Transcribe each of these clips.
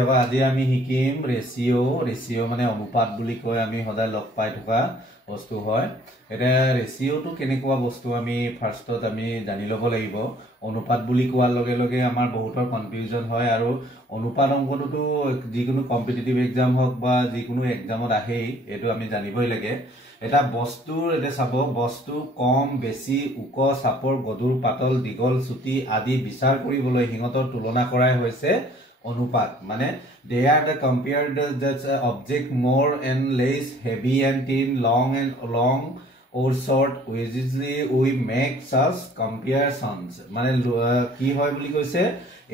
আজি আমি শিকিম ৰেচিঅ মানে অনুপাত বুলি কয় আমি সদায় লগ পাই থকা বস্তু হয় এটা ৰেচিঅটো কেনেকুৱা বস্তু আমি ফাৰ্ষ্টত আমি জানি ল'ব লাগিব অনুপাত বুলি কোৱাৰ লগে লগে আমাৰ বহুতৰ কনফিউজন হয় আৰু অনুপাত অংকটো যিকোনো কম্পিটিটিভ এক্সাম হওক বা যিকোনো এক্সামত আহেই এটো আমি জানিবই লাগে এটা বস্তুৰ এটা চাব বস্তু কম বেছি উক চাপৰ গধুৰ পাতল দীঘল চুটি আদি বিচাৰ কৰিবলৈ হিঙতৰ তুলনা কৰাই হৈছে অনুপাত মানে they are the compared that object more and less heavy and thin long or short usually we make such comparisons মানে কি হয় বুলি কৈছে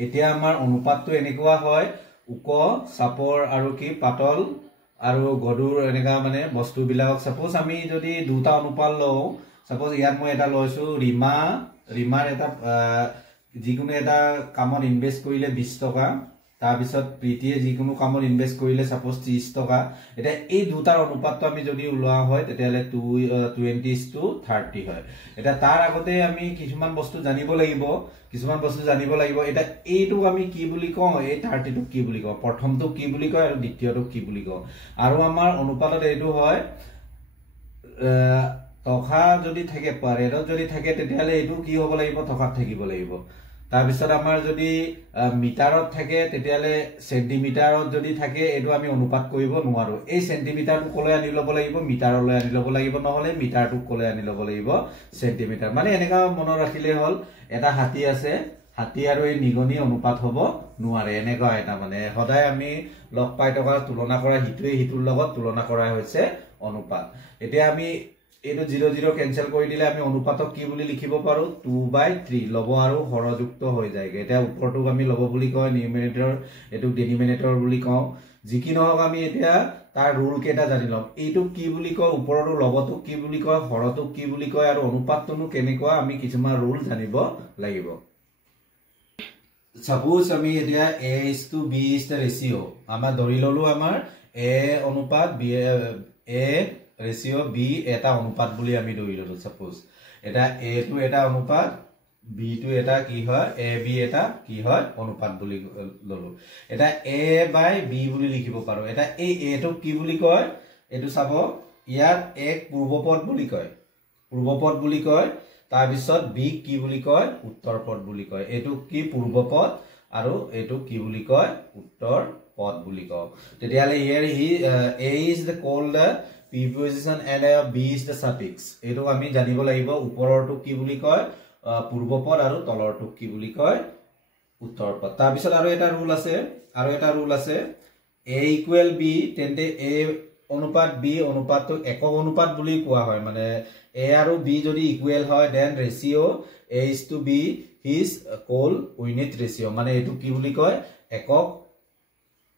এতিয়া আমাৰ অনুপাতটো এনেকুৱা হয় উক চাপৰ আৰু কি পাতল আৰু গধুৰ এনেকা মানে বস্তু বিলাক সাপোজ আমি যদি দুটা অনুপাত লও সাপোজ ইয়াত মই এটা লৈছো ৰিমাৰ এটা যিকোনো এটা কামত ইনভেস্ট কৰিলে 20 টকা তাৰ পিছত প্ৰীতিয়ে যিকোনো কামত ইনভেস্ট কৰিলে সাপোজ 30 টকা এটা এই দুটাৰ অনুপাতটো আমি যদি উলোৱা হয় তেতিয়ালে 20:30 হয় এটা তাৰ আগতে আমি কিছুমান বস্তু জানিব লাগিব এটা এইটো আমি কি বুলি কওঁ এই 30 টো কি বুলি কওঁ প্ৰথমটো কি বুলি কয় আৰু দ্বিতীয়টো কি বুলি কওঁ আৰু আমাৰ অনুপাতত এইটো হয় টকা যদি থাকে পাৰেৰত যদি থাকে তেতিয়ালে এইটো কি হ'ব লাগিব টকাত থাকিব লাগিব তাৰ পিছত আমাৰ যদি মিটাৰত থাকে তেতিয়ালে সেন্টিমিটাৰত যদি থাকে এটো আমি অনুপাত কৰিব নোৱাৰো এই সেন্টিমিটাৰটো কোলে আনি ল'ব লাগিব মিটাৰলৈ আনি ল'ব লাগিব নহলে মিটাৰটো কোলে আনি ল'ব লাগিব সেন্টিমিটাৰ মানে এনেকা মনত ৰাখিলে হল এটা হাতী আছে হাতী আৰু এই নিগনি অনুপাত হ'ব নোৱাৰে এনেকা এটা মানে সদায় আমি লগ পাই থকা তুলনা কৰা হিতুৱে হিতুৰ লগত তুলনা কৰা হৈছে অনুপাত এতিয়া আমি এটো 0 কেনসেল কৰি দিলে আমি অনুপাতক কি বুলি লিখিব পাৰো 2/3 লব আৰু হৰযুক্ত হৈ যায় এটা উপৰটো আমি লব বুলি কয় নিউমিনেটৰ এটো ডিনোমিনেটৰ বুলি কওঁ যিকি নহক আমি এতিয়া তাৰ ৰুল কেটা জানি লম এইটো কি বুলি কয় উপৰটো লবটো কি বুলি কয় হৰটো কি বুলি কয় আৰু অনুপাতটো কেনেকুৱা আমি কিছুমান ৰুল জানিব লাগিব সাপোজ আমি এতিয়া a:b is the ratio আমাৰ ধৰি ললো আমাৰ a অনুপাত b a ratio b এটা অনুপাত বুলি আমি ধৰি ললো সাপোজ এটা a টো এটা অনুপাত b টো এটা কি হয় a b এটা কি হয় অনুপাত বুলি ললো এটা a/b বুলি লিখিব পাৰো এটা এই a টো কি বুলি কয় এটো চাব ইয়াত এক পূৰ্বপদ বুলি কয় তাৰ পিছত b কি বুলি কয় উত্তৰ পদ বুলি কয় এটো কি পূৰ্বপদ আৰু এটো কি বুলি কয় উত্তৰ পদ বুলি কয় তেতিয়ালে here a is the called the preposition and b is the suffix এটো আমি জানিব লাগিব উপৰৰটো কি বুলি কয় পূৰ্বপদ আৰু তলৰটো কি বুলি কয় উত্তৰ পদ তাৰ পিছত আৰু এটা ৰুল আছে a equal b তেন্তে a অনুপাত b অনুপাতটো একক অনুপাত বুলি কোৱা হয় মানে a আৰু b যদি ইকুৱেল হয় then ratio a is to b is called unit ratio মানে এটো কি বুলি কয় একক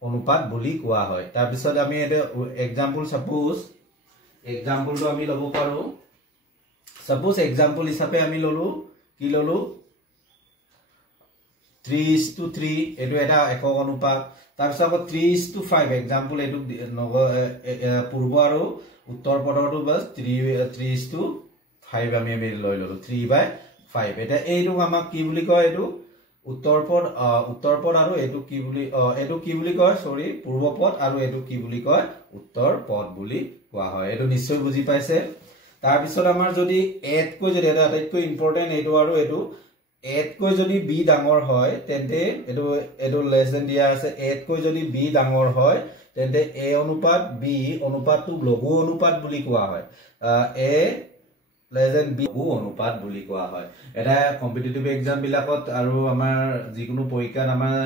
অনুপাত বুলি কোৱা হয় তাৰ পিছত আমি এটা एग्जांपल এক্সাম্পলটো আমি লব পাৰো সাপোজ এক্সাম্পল হিচাপে আমি ললো কি ললো 3:3 এটো এটা একক অনুপাত তাৰ পিছত 3:5 এক্সাম্পল এটো পূৰ্ব আৰু উত্তৰ পদৰটো বাস 3:5 আমি লৈ ললো 3/5 এটা এইটো আমাক কি বুলি কয় এটো উত্তৰ পদ আৰু এটো কি বুলি কয় সৰি পূৰ্ব পদ আৰু এটো কি বুলি কয় উত্তৰ পদ বুলি কোৱা হয় এটো নিশ্চয় বুজি পাইছে তাৰ পিছত আমাৰ যদি এট কৈ যদি এটা আটাইতকৈ ইম্পৰ্টেন্ট এটো আৰু এটো এট কৈ যদি b ডাঙৰ হয় তেন্তে এটো লেস দেন দিয়া আছে এট কৈ যদি b ডাঙৰ হয় তেন্তে a অনুপাত b অনুপাতটো লঘু অনুপাত বুলি কোৱা হয় a less than b লঘু অনুপাত বুলি কোৱা হয় এটা কম্পিটিটিভ এক্সাম বিলাকত আৰু আমাৰ যিকোনো পৰীক্ষাত আমাৰ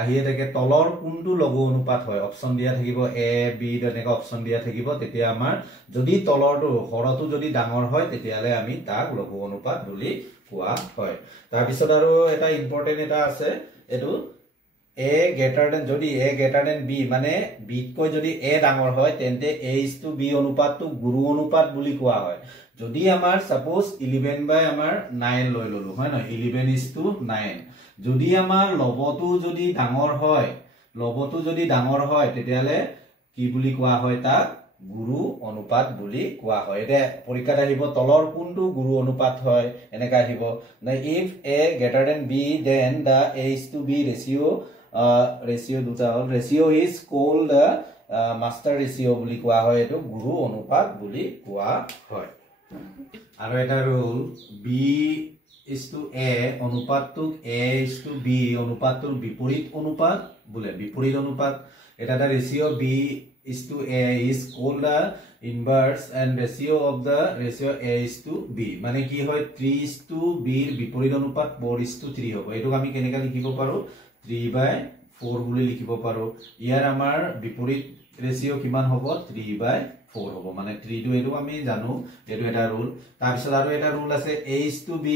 আহিয়ে থাকে তলৰ কোনটো লঘু অনুপাত হয় অপচন দিয়া থাকিব a b তেনেকা অপচন দিয়া থাকিব তেতিয়া আমাৰ যদি তলৰটো হৰটো যদি ডাঙৰ হয় তেতিয়ালে আমি তাক লঘু অনুপাত বুলি কোৱা হয় তাৰ পিছত আৰু এটা ইম্পৰ্টেন্ট এটা আছে এটো a greater than যদি a greater than b মানে b কৈ যদি a ডাঙৰ হয় তেন্তে a is to b অনুপাতটো গুৰু অনুপাত বুলি কোৱা হয় যদি আমাৰ সাপোজ 11 বাই আমাৰ 9 লৈ ললো হয় না 11:9 যদি আমাৰ লবটো যদি ডাঙৰ হয় তেতিয়ালে কি বুলি কোৱা হয় তাক গুৰু অনুপাত বুলি কোৱা হয় এটা পৰীক্ষাত আহিব তলৰ কোনটো গুৰু অনুপাত হয় এনেকা আহিব না if a greater than b then the a is to b ratio ratio' দুটা হ'ল ratio' is cold master ratio' বুলি কোৱা হয় এইটো গুৰু অনুপাত বুলি কোৱা হয় আৰু এটা ৰুল b:a অনুপাতটোক a:b অনুপাতটোৰ বিপৰীত অনুপাত বোলে বিপৰীত অনুপাত এটা ratio' b:a is called the inverse and ratio of the ratio a:b মানে কি হয় 3:b ৰ বিপৰীত অনুপাত 4:3 হ'ব এটো আমি কেনেকা লিখিব পাৰো 3/4 বুলি লিখিব পাৰো ইয়াৰ আমাৰ বিপৰীত ৰেচিঅ' কিমান হ'ব 3/4 হ'ব মানে 3 টো এটো আমি জানো এটো এটা ৰুল তাৰ পিছত আৰু এটা ৰুল আছে a:b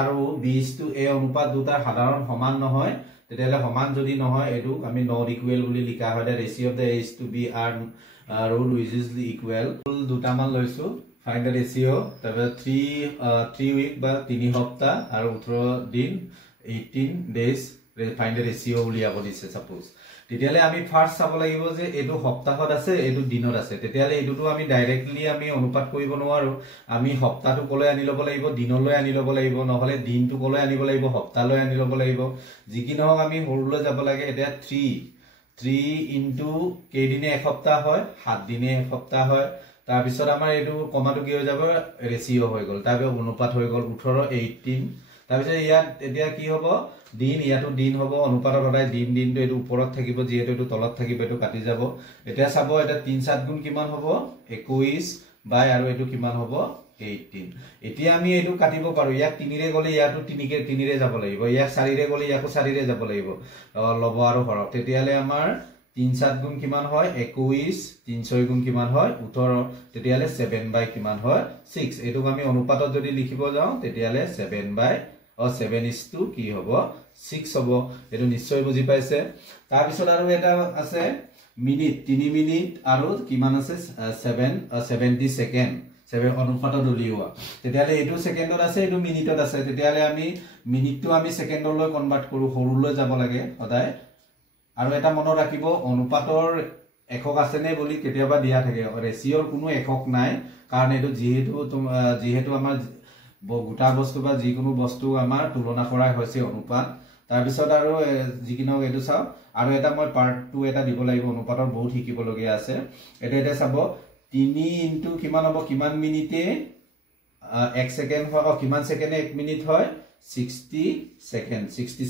আৰু b:a অনুপাত দুটা সাধাৰণ সমান নহয় তেতিয়ালে সমান যদি নহয় এটো আমি নট ইকুৱেল বুলি লিখা হয় the ratio of the a:b are rule which is equal দুটা মান লৈছো find the ratio তাৰপৰা 3 week বা 3 সপ্তাহ আৰু 18 দিন 18 days find the ratio উলিয়াব দিছে suppose তেতিয়ালে আমি ফাৰ্স্ট চাব লাগিব যে এটো সপ্তাহত আছে এটো দিনত আছে তেতিয়ালে এটোটো আমি ডাইৰেক্টলি আমি অনুপাত কৰিব নোৱাৰো আমি সপ্তাহটো কলৈ আনি লব লাগিব দিনলৈ আনি লব লাগিব নহলে দিনটো কলৈ আনিব লাগিব সপ্তাহলৈ আনি লব লাগিব যিকি নহক আমি হৰলৈ যাব লাগে এটা 3 ইনটু কেদিনে এক সপ্তাহ হয় 7 দিনে এক সপ্তাহ হয় তাৰ পিছত আমাৰ এটো কমাটো কি হৈ যাব ৰেচিঅ' হৈ গল তাৰপে অনুপাত হৈ গল 18 18 তাৰ পিছত ইয়াত এতিয়া কি হ'ব দিন ইয়াটো দিন হ'ব অনুপাতত সদায় দিনটো এটো ওপৰত থাকিব যেহেতু এটো তলত থাকিব এটো কাটি যাব এতিয়া চাব এটা 3 7 গুণ কিমান হ'ব 21 বাই আৰু এটো কিমান হ'ব 18 এতিয়া আমি এটো কাটিব পাৰো ইয়াক 3 ৰে গলে ইয়াটো 3 ৰে যাব লাগিব ইয়াক 4 ৰে গলে ইয়াকো 4 ৰে যাব লাগিব লব আৰু হৰক তেতিয়ালে আমাৰ 3 7 গুণ কিমান হয় 21 3 6 গুণ কিমান হয় 18 তেতিয়ালে 7 বাই কিমান হয় 6 এটো আমি অনুপাতত যদি লিখিব যাও তেতিয়ালে 7 কি হ'ব 6 হ'ব এটো নিশ্চয় বুজি পাইছে তাৰ পিছত আৰু এটা আছে মিনিট 3 মিনিট আৰু কিমান আছে 70 সেকেন্ড 7 অনুপাতত উলিওৱা তেতিয়ালে এটো সেকেন্ডত আছে এটো মিনিটত আছে তেতিয়ালে আমি মিনিটটো আমি সেকেন্ডলৈ কনভাৰ্ট কৰো হৰুলৈ যাব লাগে সদায় আৰু এটা মনত ৰাখিব অনুপাতৰ একক আছে নে বুলি কেতিয়াবা দিয়া থাকে ৰেচিঅ'ৰ কোনো একক নাই কাৰণ এটো যেহেতু আমাৰ গোটা বস্তু বা যিকোনো বস্তু আমাৰ তুলনা কৰা হৈছে অনুপাত তাৰ পিছত আৰু যিকিনক এটো চাও আৰু এটা মই পাৰ্ট 2 এটা দিব লাগিব অনুপাতৰ বহুত শিকিব লগিয়া আছে এটা চাব 3 ইনটু কিমান হ'ব কিমান মিনিটে 1 সেকেন্ড হয় কিমান সেকেন্ডে 1 মিনিট হয় 60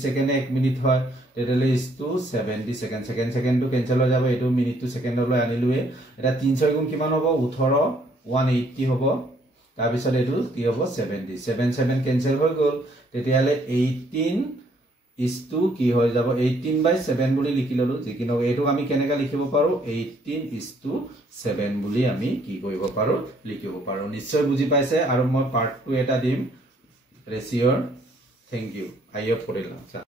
সেকেন্ডে 1 মিনিট হয় তেতিয়ালে ইজ টু 70 সেকেন্ডটো কেনসেল হৈ যাব এটো মিনিটটো সেকেন্ডলৈ আনিলুৱে এটা 300 গুণ কিমান হ'ব 18 180 হ'ব তাৰ পিছত এটো কি হ'ব 70 7 কেনসেল হৈ গল তেতিয়ালে 18 is to কি হৈ যাব 18/7 বুলি লিখি ললো যিকিনো এটো আমি কেনেকা লিখিব পাৰো 18 is to 7 বুলি আমি কি কৰিব পাৰো লিখিব পাৰো নিশ্চয় বুজি পাইছে আৰু মই পাৰ্ট 2 এটা দিম ৰেচিঅ'ৰ থ্যাংক ইউ আই অফ কৰিলা